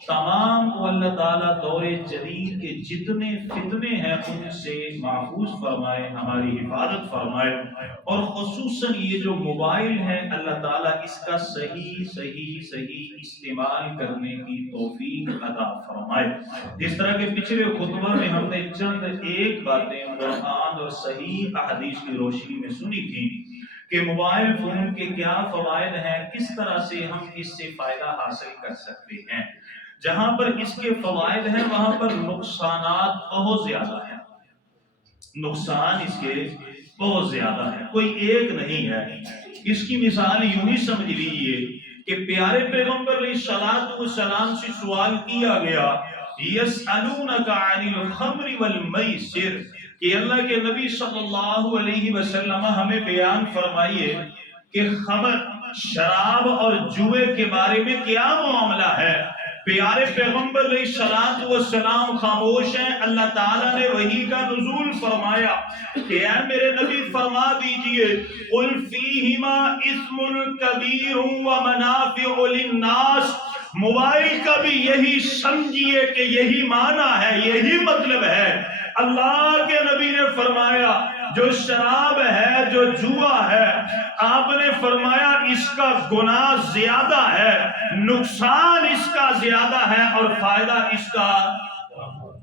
تمام کو اللہ تعالیٰ دور جدید کے جتنے فتنے ہیں ان سے محفوظ فرمائے، ہماری حفاظت فرمائے، اور خصوصاً یہ جو موبائل ہے اللہ تعالیٰ اس کا صحیح استعمال کرنے کی توفیق عطا فرمائے۔ جس طرح کے پچھلے خطبہ میں ہم نے چند ایک باتیں قرآن اور صحیح احادیث کی روشنی میں سنی تھی کہ موبائل فون کے کیا فوائد ہیں، کس طرح سے ہم اس سے فائدہ حاصل کر سکتے ہیں۔ جہاں پر اس کے فوائد ہیں وہاں پر نقصانات بہت زیادہ ہیں، نقصان اس کے بہت زیادہ ہے، کوئی ایک نہیں ہے۔ اس کی مثال یوں ہی سمجھ لیجئے کہ پیارے پیغمبر علیہ الصلوۃ والسلام سے سوال کیا گیا، یسألونک عن الخمر والمیسر، کہ اللہ کے نبی صلی اللہ علیہ وسلم ہمیں بیان فرمائیے کہ خمر، شراب اور جوئے کے بارے میں کیا معاملہ ہے۔ پیارے پیغمبر علیہ الصلوۃ والسلام خاموش ہیں۔ اللہ تعالیٰ نے وحی کا نزول فرمایا کہ اے میرے نبی فرما دیجئے، قل فیہما اسم کبیر ومنافع للناس، موبائل کا بھی یہی سمجھیے کہ یہی معنی ہے، یہی مطلب ہے۔ اللہ کے نبی نے فرمایا جو شراب ہے، جو جوا ہے، آپ نے فرمایا اس کا گناہ زیادہ ہے، نقصان اس کا زیادہ ہے، اور فائدہ اس کا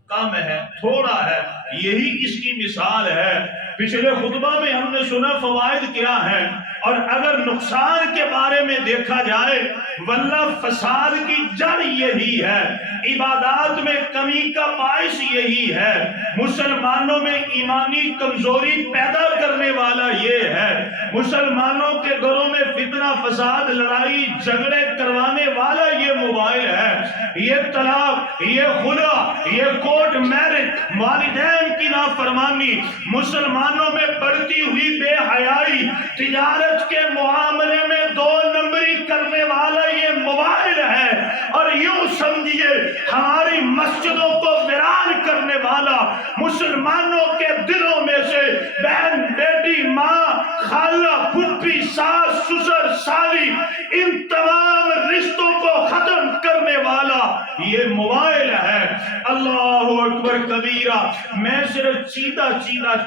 کم ہے، تھوڑا ہے۔ یہی اس کی مثال ہے۔ پچھلے خطبہ میں ہم نے سنا فوائد کیا ہے، اور اگر نقصان کے بارے میں دیکھا جائے واللہ فساد کی جڑ یہی ہے، عبادات میں کمی کا باعث یہی ہے، مسلمانوں میں ایمانی کمزوری پیدا کرنے والا یہ ہے، مسلمانوں کے گھروں میں فتنہ فساد لڑائی جھگڑے کروانے والا یہ موبائل ہے، یہ طلاق، یہ خلع، یہ کورٹ میرج، والدین کی نافرمانی، مسلمانوں میں بڑھتی ہوئی بے حیائی، تجارت کے معاملے میں دو نمبری کرنے والا یہ موبائل ہے، اور یوں سمجھیے ہماری مسجدوں کو ویران کرنے والا، مسلمانوں کے دلوں میں سے بہن بیٹی، ماں، خالہ، پھپھی، ساس، سسر، سالی، ان تمام رشتوں کو ختم کرنے والا یہ موبائل ہے۔ اللہ اکبر کبیرہ۔ میں صرف چیدہ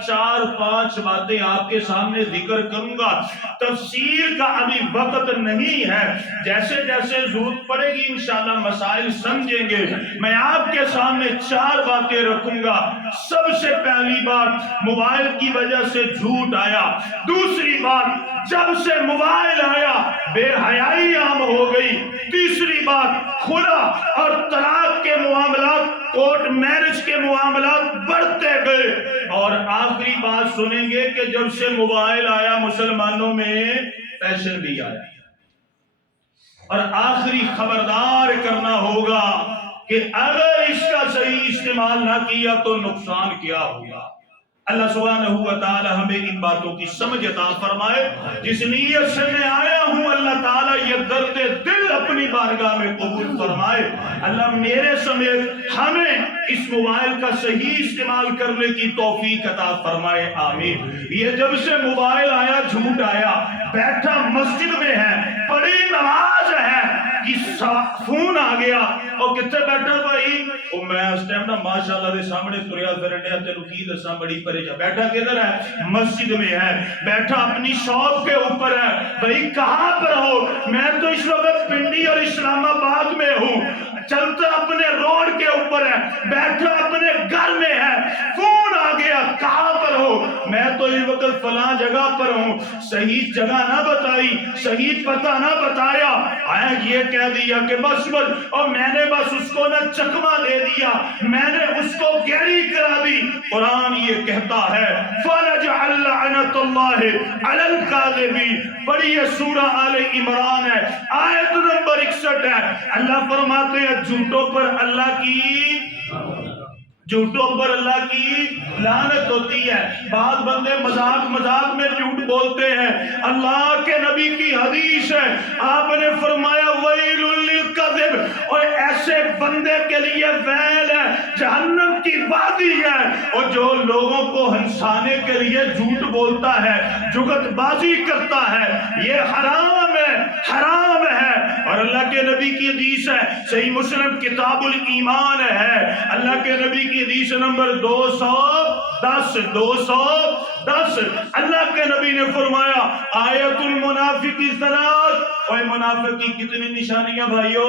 4-5 باتیں آپ کے سامنے ذکر کروں گا، تفسیر کا ابھی وقت نہیں ہے، جیسے جیسے ضرورت پڑے گی انشاءاللہ مسائل سمجھیں گے۔ میں آپ کے سامنے 4 باتیں رکھوں گا۔ سب سے پہلی بات، موبائل کی وجہ سے جھوٹ آیا۔ دوسری بات، جب سے موبائل آیا بے حیائی عام ہو گئی۔ تیسری بات، خلع اور طلاق کے معاملات، کورٹ میرج کے معاملات بڑھتے گئے۔ اور آخری بات سنیں گے کہ جب سے موبائل آیا مسلمانوں میں فیشن بھی آیا۔ اور آخری خبردار کرنا ہوگا کہ اگر اس کا صحیح استعمال نہ کیا تو نقصان کیا ہوگا۔ اللہ سبحانہ و تعالی ہمیں ان باتوں کی سمجھ عطا فرمائے۔ جس نیت سے میں آیا ہوں اللہ تعالیٰ یہ درد دل اپنی بارگاہ میں قبول فرمائے۔ اللہ میرے سمیت ہمیں اس موبائل کا صحیح استعمال کرنے کی توفیق عطا فرمائے، آمین۔ یہ جب سے موبائل آیا جھوٹ آیا، بیٹھا مسجد میں ہے، پڑھی نماز ہے کہ فون آ گیا، اور کتنے بیٹھا بھائی، اور میں اس ٹائم نا ماشاءاللہ دے سامنے تریا پھرنڈیا تینوں کی دساں بڑی پریشان، بیٹھا کدھر ہے؟ مسجد میں ہے، بیٹھا اپنی شاپ کے اوپر ہے۔ بھائی کہاں پر ہو؟ میں تو اس وقت پنڈی اور اسلام آباد میں ہوں، چلتا اپنے روڈ کے اوپر ہے، بیٹھا اپنے گھر میں ہے، فون آ گیا، کہاں پر ہو؟ میں تو اس وقت فلاں جگہ پر ہوں۔ صحیح جگہ نہ بتائی، صحیح پتہ نہ بتایا، یہ کہہ دیا کہ بس اور میں نے بس اس کو نہ چکمہ دے دیا، میں نے اس کو گیری کرا دی۔ قرآن یہ کہتا ہے فَنَجْعَلْ لَعْنَةَ اللَّهِ عَلَى الْكَاذِبِينَ، پڑھیے سورہ آل عمران ہے، آیت نمبر 61 ہے۔ اللہ فرماتے ہیں جھوٹوں پر اللہ کی لعنت ہوتی ہے۔ بعض بندے مذاق میں جھوٹ بولتے ہیں۔ اللہ کے نبی کی حدیث ہے، آپ نے فرمایا ویل للکذب، اور ایسے بندے کے لیے ویل ہے، جہنم کی وادی ہے، اور جو لوگوں کو ہنسانے کے لیے جھوٹ بولتا ہے، جگت بازی کرتا ہے، یہ حرام ہے، حرام ہے۔ اور اللہ کے نبی کی حدیث ہے، صحیح مسلم کتاب الایمان ہے، اللہ کے نبی کی حدیث نمبر 210 اللہ کے نبی نے فرمایا آیت المنافق ثلاث، اور منافق کی کتنی نشانیاں بھائیو؟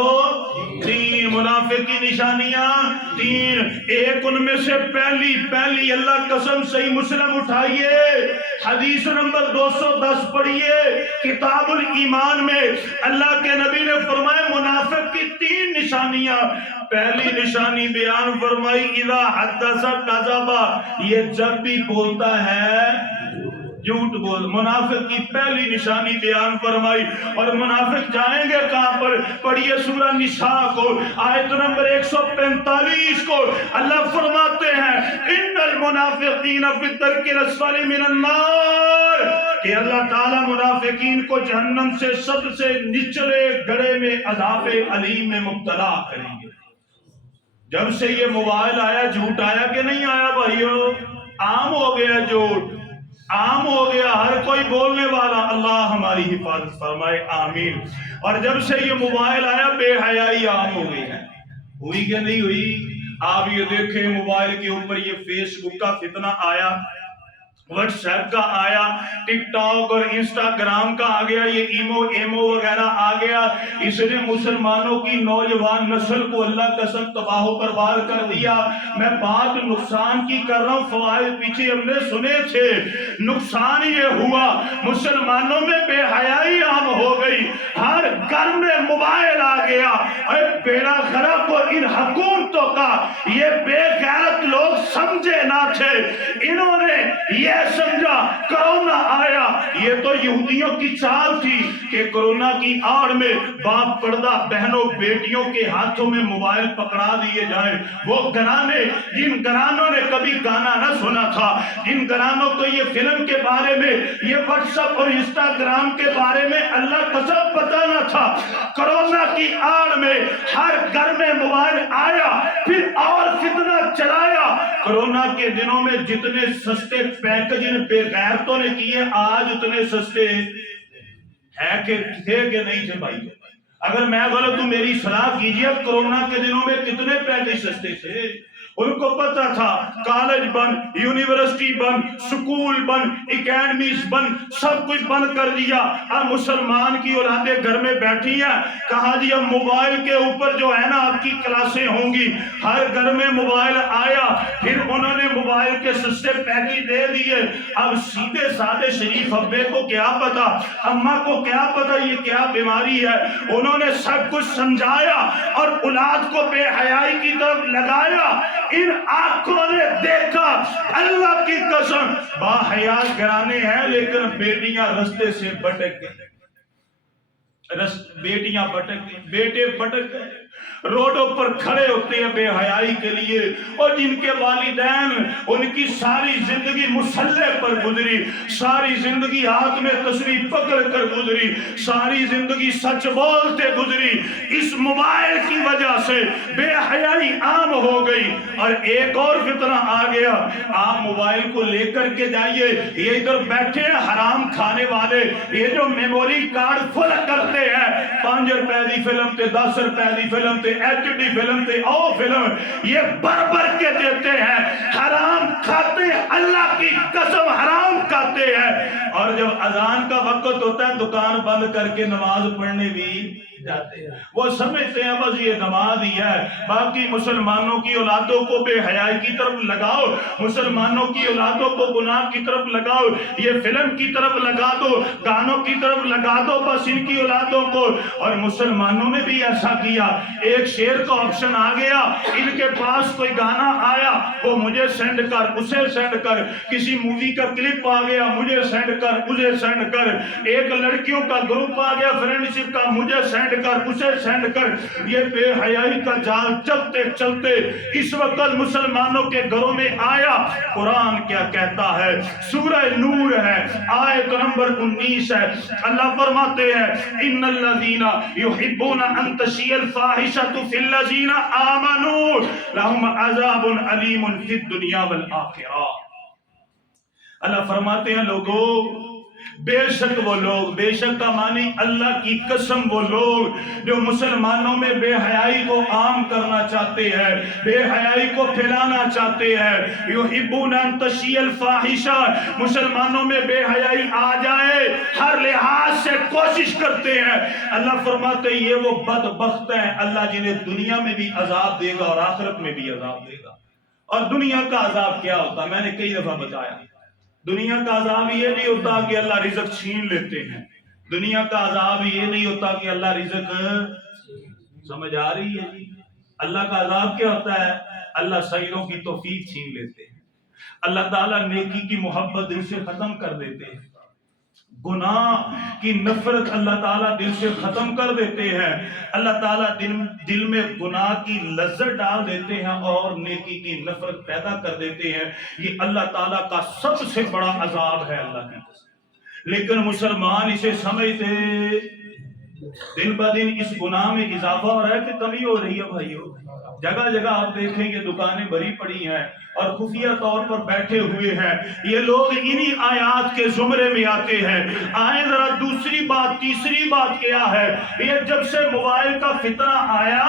3 منافق کی نشانیاں 3۔ ایک ان میں سے پہلی اللہ قسم، صحیح مسلم اٹھائیے، حدیث نمبر 210 پڑھیے، کتاب الایمان میں اللہ کے نبی نے فرمایا منافق کی 3 نشانیاں۔ پہلی نشانی بیان فرمائی اذا حدث کذب، یہ جب بھی بولتا ہے جھوٹ بول۔ منافق کی پہلی نشانی بیان فرمائی، اور منافق جائیں گے کہاں پر؟ پڑھیے سورہ نساء کو، آیت نمبر 145 کو، اللہ فرماتے ہیں ان المنافقین فی الدرک الاسفل من النار، کہ اللہ تعالیٰ منافقین کو جہنم سے سب سے نچلے گڑھے میں عذاب علیم میں مبتلا کریں گے۔ جب سے یہ موبائل آیا جھوٹ آیا کہ نہیں آیا بھائیو؟ عام ہو گیا جھوٹ، عام ہو گیا، ہر کوئی بولنے والا۔ اللہ ہماری حفاظت فرمائے، آمین۔ اور جب سے یہ موبائل آیا بے حیائی عام ہو گئی ہے، ہوئی کہ نہیں ہوئی؟ آپ یہ دیکھیں موبائل کے اوپر یہ فیس بک کا فتنہ آیا، واٹس ایپ کا آیا، ٹک ٹاک اور انسٹاگرام کا آ گیا، یہ ایمو وغیرہ آ گیا، اس نے مسلمانوں کی نوجوان نسل کو اللہ قسم تباہ و برباد کر دیا۔ میں بات نقصان کی کر رہا ہوں، فوائد پیچھے ہم نے سنے تھے۔ نقصان یہ ہوا مسلمانوں میں بے حیائی عام ہو گئی، ہر گھر میں موبائل آ گیا، اے بیڑا غرق ہو ان حکومتوں کا۔ یہ بے غیرت لوگ سمجھے نہ تھے، انہوں نے یہ سمجھا کرونا آیا، یہ تو یہودیوں کی چال تھی کہ کرونا کی آڑ میں باپ پردہ بہنوں بیٹیوں کے ہاتھوں میں موبائل پکڑا دیے جائیں۔ وہ گھرانے جن گھرانوں نے کبھی گانا نہ سنا تھا، جن گھرانوں کو یہ فلم کے بارے میں، یہ واٹس ایپ اور انسٹاگرام کے بارے میں اللہ قسم پتہ نہ تھا، کرونا کی آڑ میں ہر گھر میں موبائل آیا، پھر اور فتنہ چلایا۔ کرونا کے دنوں میں جتنے سستے پیکج ان بے غیرتوں نے کیے، آج اتنے سستے ہے کہ تھے کہ نہیں تھے بھائی؟ اگر میں غلط ہوں میری اصلاح کیجئے، کرونا کے دنوں میں کتنے پیکج سستے تھے؟ ان کو پتا تھا کالج بند، یونیورسٹی بند، سکول بند، اکیڈمیز بند، سب کچھ بند کر دیا۔ اب مسلمان کی اولادیں گھر میں بیٹھی ہیں، کہا جی اب موبائل کے اوپر جو ہے نا آپ کی کلاسیں ہوں گی۔ ہر گھر میں موبائل آیا، پھر انہوں نے موبائل کے سستے پیکج دے دیے۔ اب سیدھے سادے شریف ابے کو کیا پتا، اماں کو کیا پتا یہ کیا بیماری ہے؟ انہوں نے سب کچھ سمجھایا اور اولاد کو بے حیائی کی طرف لگایا۔ ان آنکھوں نے دیکھا، اللہ کی قسم با حیا گھرانے ہیں لیکن بیٹیاں رستے سے بھٹک گئیں، بیٹیاں بھٹک گئیں، بیٹے بھٹک گئے، روڈوں پر کھڑے ہوتے ہیں بے حیائی کے لیے۔ اور جن کے والدین ان کی ساری زندگی مسلح پر گزری، ساری زندگی ہاتھ میں تسبیح پکڑ کر گزری، ساری زندگی سچ بولتے گزری، اس موبائل کی وجہ سے بے حیائی عام ہو گئی۔ اور ایک اور فتنہ آ گیا، آپ موبائل کو لے کر کے جائیے، یہ ادھر بیٹھے ہیں حرام کھانے والے، یہ جو میموری کارڈ فل کرتے ہیں، 5 روپے دی فلم تے 10 روپے دی فلم تے HD فلم تے او فلم، یہ بر کے دیتے ہیں، حرام کھاتے ہیں، اللہ کی قسم حرام کھاتے ہیں۔ اور جب اذان کا وقت ہوتا ہے دکان بند کر کے نماز پڑھنے بھی جاتے ہیں، وہ سمجھتے ہیں بس یہ نماز ہی ہے۔ باقی مسلمانوں کی اولادوں کو بے حیائی کی طرف لگاؤ، مسلمانوں کی اولادوں کو گناہ کی طرف لگاؤ، یہ فلم کی طرف لگا دو، گانوں کی طرف لگا دو بس ان کی اولادوں کو۔ اور مسلمانوں نے بھی ایسا کیا، ایک شیئر کا آپشن آ گیا، ان کے پاس کوئی گانا آیا وہ مجھے سینڈ کر، اسے سینڈ کر، کسی مووی کا کلپ آ گیا مجھے سینڈ کر، اسے سینڈ کر، ایک لڑکیوں کا گروپ آ گیا فرینڈ شپ کا، مجھے سینڈ کر، اسے سینڈ کر۔ یہ بے حیائی کا جال چلتے چلتے اس وقت مسلمانوں کے گھروں میں آیا۔ قرآن کیا کہتا ہے؟ سورہ نور ہے، آیت نمبر 19 ہے، اللہ فرماتے ہیں ان الذین یحبون ان تشیع الفاحشۃ فی الذین آمنوا لہم عذاب علیم فی الدنیا والآخرہ۔ اللہ فرماتے ہیں لوگوں بے شک وہ لوگ، بے شک کا معنی اللہ کی قسم وہ لوگ جو مسلمانوں میں بے حیائی کو عام کرنا چاہتے ہیں، بے حیائی کو پھیلانا چاہتے ہیں، یحبون ان تشیع الفاحشہ، مسلمانوں میں بے حیائی آ جائے ہر لحاظ سے کوشش کرتے ہیں۔ اللہ فرماتے ہیں یہ وہ بدبخت ہیں اللہ جنہیں دنیا میں بھی عذاب دے گا اور آخرت میں بھی عذاب دے گا۔ اور دنیا کا عذاب کیا ہوتا ہے؟ میں نے کئی دفعہ بتایا، دنیا کا عذاب یہ نہیں ہوتا کہ اللہ رزق چھین لیتے ہیں، دنیا کا عذاب یہ نہیں ہوتا کہ اللہ رزق، سمجھ آ رہی ہے جی؟ اللہ کا عذاب کیا ہوتا ہے؟ اللہ سعیدوں کی توفیق چھین لیتے ہیں، اللہ تعالیٰ نیکی کی محبت دل سے ختم کر دیتے ہیں، گناہ کی نفرت اللہ تعالیٰ دل سے ختم کر دیتے ہیں، اللہ تعالیٰ دل میں گناہ کی لذت ڈال دیتے ہیں اور نیکی کی نفرت پیدا کر دیتے ہیں۔ یہ اللہ تعالیٰ کا سب سے بڑا عذاب ہے اللہ کی قسم۔ لیکن مسلمان اسے سمجھتے، دن بہ دن اس گناہ میں اضافہ ہو رہا ہے کہ کمی ہو رہی ہے بھائیو۔ جگہ جگہ آپ دیکھیں گے دکانیں بھری پڑی ہیں اور خفیہ طور پر بیٹھے ہوئے ہیں، یہ لوگ انہی آیات کے زمرے میں آتے ہیں۔ آئیں ذرا دوسری بات، تیسری بات کیا ہے؟ یہ جب سے موبائل کا فتنہ آیا،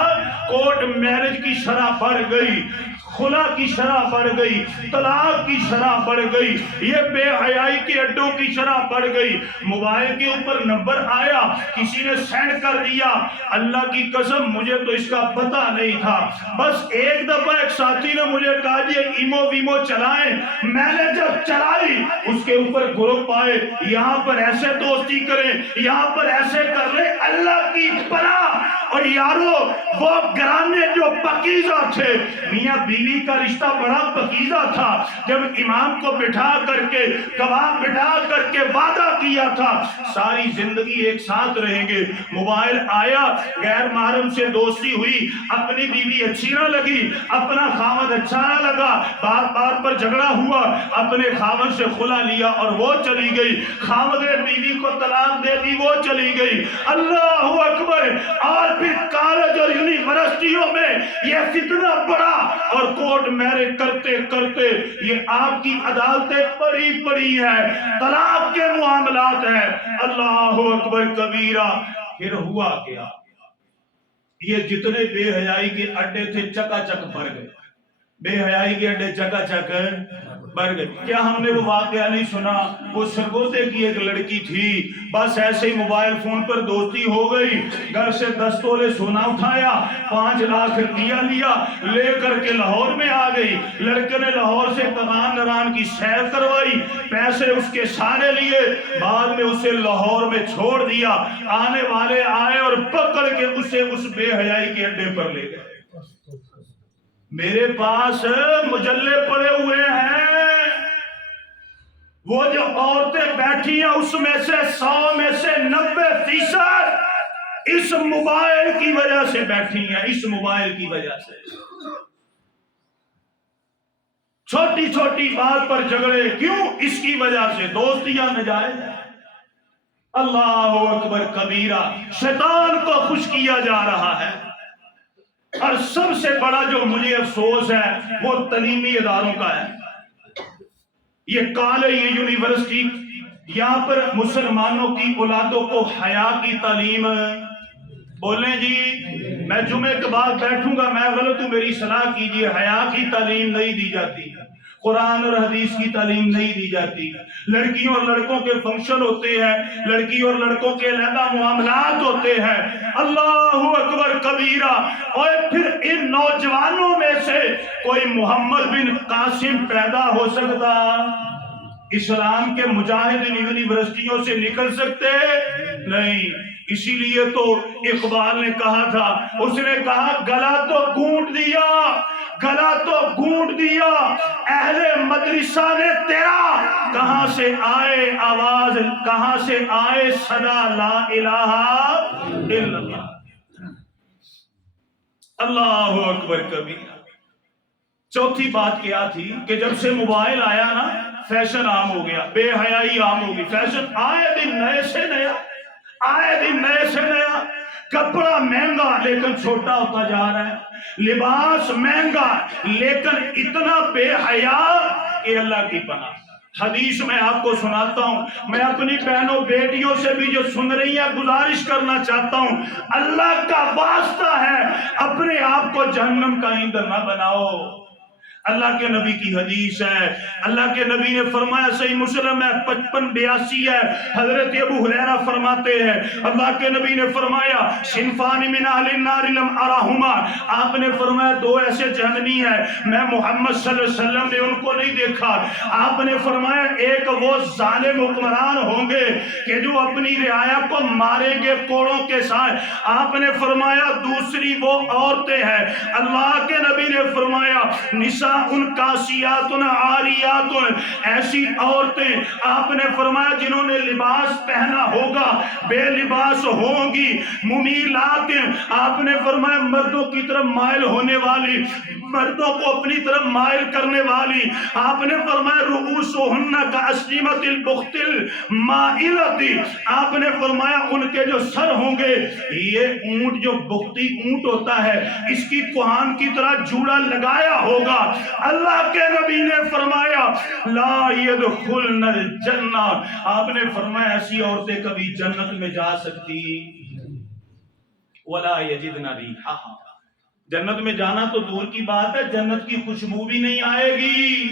کورٹ میرج کی شرح بڑھ گئی، خلا کی شرح بڑھ گئی، طلاق کی شرح بڑھ گئی، یہ بے حیائی کے اڈوں کی شرح بڑھ گئی۔ موبائل کے اوپر نمبر آیا، کسی نے سینڈ کر دیا، اللہ کی قسم مجھے تو اس کا پتہ نہیں تھا، بس ایک دفعہ ایک ساتھی نے مجھے کہا جی ایمو ویمو چلائیں، میں نے جب چلائی اس کے اوپر گروپ آئے، یہاں پر ایسے دوستی کریں، یہاں پر ایسے کر لیں، اللہ کی پناہ۔ اور یارو وہ گھرانے جو پاکیزہ تھے، میاں بیوی کا رشتہ بڑا پاکیزہ تھا، جب امام کو بٹھا کر کے، گواہ بٹھا کر کے وعدہ کیا تھا ساری زندگی ایک ساتھ رہیں گے، موبائل آیا، غیر محرم سے دوستی ہوئی، اپنی بیوی اچھی نہ لگی، اپنا خاوند اچھا نہ لگا، بار بار پر جھگڑا ہوا، اپنے خاوند سے خلا لیا اور وہ چلی گئی، خاوند نے بیوی کو طلاق دے دی، وہ چلی گئی۔ اللہ اکبر! اور پھر کالج اور یونیورسٹیوں میں یہ فتنہ بڑا اور کورٹ میرج کرتے کرتے یہ آپ کی عدالتیں پڑی پڑی ہیں، طلاق کے معاملات ہیں۔ اللہ اکبر کبیرہ! پھر ہوا کیا؟ یہ جتنے بے حیائی کے اڈے تھے چکا چک بھر گئے، بے حیائی کے اڈے چکا چک بھر گئے۔ کیا ہم نے وہ واقعہ نہیں سنا؟ وہ سرگوتے کی ایک لڑکی تھی، بس ایسے ہی موبائل فون پر دوستی ہو گئی، گھر سے 10 تولے سونا اٹھایا، 5 لاکھ روپیہ لیا، لے کر کے لاہور میں آ گئی، لڑکے نے لاہور سے تغان نران کی سیر کروائی، پیسے اس کے سارے لیے، بعد میں اسے لاہور میں چھوڑ دیا، آنے والے آئے اور پکڑ کے اسے اس بے حیائی کے اڈے پر لے گئے۔ میرے پاس مجلے پڑے ہوئے ہیں، وہ جو عورتیں بیٹھی ہیں اس میں سے 100 میں سے 90% اس موبائل کی وجہ سے بیٹھی ہیں، اس موبائل کی وجہ سے۔ چھوٹی چھوٹی بات پر جھگڑے کیوں؟ اس کی وجہ سے، دوستیاں ناجائز ہیں۔ اللہ اکبر کبیرہ! شیطان کو خوش کیا جا رہا ہے۔ اور سب سے بڑا جو مجھے افسوس ہے وہ تعلیمی اداروں کا ہے۔ یہ کالج، یہ یونیورسٹی، یہاں پر مسلمانوں کی اولادوں کو حیا کی تعلیم، بولیں جی، میں جمعے کے بعد بیٹھوں گا، میں غلط ہوں میری صلاح کیجیے، حیا کی تعلیم نہیں دی جاتی، قرآن اور حدیث کی تعلیم نہیں دی جاتی، لڑکیوں اور لڑکوں کے فنکشن ہوتے ہیں، لڑکی اور لڑکوں کے علیحدہ معاملات ہوتے ہیں۔ اللہ اکبر کبیرہ! اور پھر ان نوجوانوں میں سے کوئی محمد بن قاسم پیدا ہو سکتا؟ اسلام کے مجاہد یونیورسٹیوں سے نکل سکتے نہیں۔ اسی لیے تو اقبال نے کہا تھا، اس نے کہا گلا تو گھونٹ دیا، گلا تو گھونٹ دیا اہل مدرسہ نے تیرا، کہاں سے آئے آواز، کہاں سے آئے صدا لا الہ الا اللہ۔ اللہ اکبر کبیرہ! چوتھی بات کیا تھی کہ جب سے موبائل آیا نا، فیشن عام ہو گیا، بے حیائی عام ہو گئی، فیشن آئے دن نئے سے نیا، آئے دن نئے سے نیا، کپڑا مہنگا لیکن چھوٹا ہوتا جا رہا ہے، لباس مہنگا لیکن اتنا بے حیا کہ اللہ کی پناہ۔ حدیث میں آپ کو سناتا ہوں. میں اپنی بہنوں بیٹیوں سے بھی جو سن رہی ہیں گزارش کرنا چاہتا ہوں، اللہ کا واسطہ ہے اپنے آپ کو جہنم کا ایندھن نہ بناؤ. اللہ کے نبی کی حدیث ہے، اللہ کے نبی نے فرمایا، صحیح مسلم ہے 55-82 ہے، حضرت ابو ہریرہ فرماتے ہیں اللہ کے نبی نے فرمایا صنفان من اہل النار لم ارہما، آپ نے فرمایا دو ایسے جہنمی ہیں میں محمد صلی اللہ علیہ وسلم نے ان کو نہیں دیکھا. آپ نے فرمایا ایک وہ ظالم حکمران ہوں گے کہ جو اپنی رعایا کو ماریں گے کوڑوں کے ساتھ. آپ نے فرمایا دوسری وہ عورتیں ہیں، اللہ کے نبی نے فرمایا نساء ان کاسیات عاریات، ایسی عورتیں آپ نے فرمایا جنہوں نے لباس پہنا ہوگا بے لباس ہوں گی. ممیلات، آپ نے فرمایا مردوں کی طرف مائل ہونے والی، مردوں کو اپنی طرف مائل کرنے والی. آپ نے فرمایا رؤوسہن کاسنمۃ البخت المائلۃ، آپ نے فرمایا ان کے جو سر ہوں گے یہ اونٹ جو بختی اونٹ ہوتا ہے اس کی کوہان کی طرح جوڑا لگایا ہوگا. اللہ کے نبی نے فرمایا لا يدخلن الجنہ، آپ نے فرمایا ایسی عورتیں کبھی جنت میں جا سکتی ولا یجدن ریحہا، جنت میں جانا تو دور کی بات ہے جنت کی خوشبو بھی نہیں آئے گی.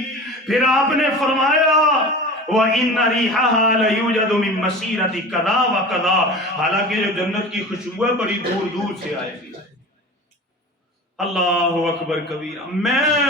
پھر آپ نے فرمایا وَإِنَّ رِيحَهَا لَيُوجَدُ مِن مَّسِيرَةِ كَذَا وَكَذَا، حالانکہ جو جنت کی خوشبو ہے بڑی دور دور سے آئے گی. اللہ اکبر کبیرہ. میں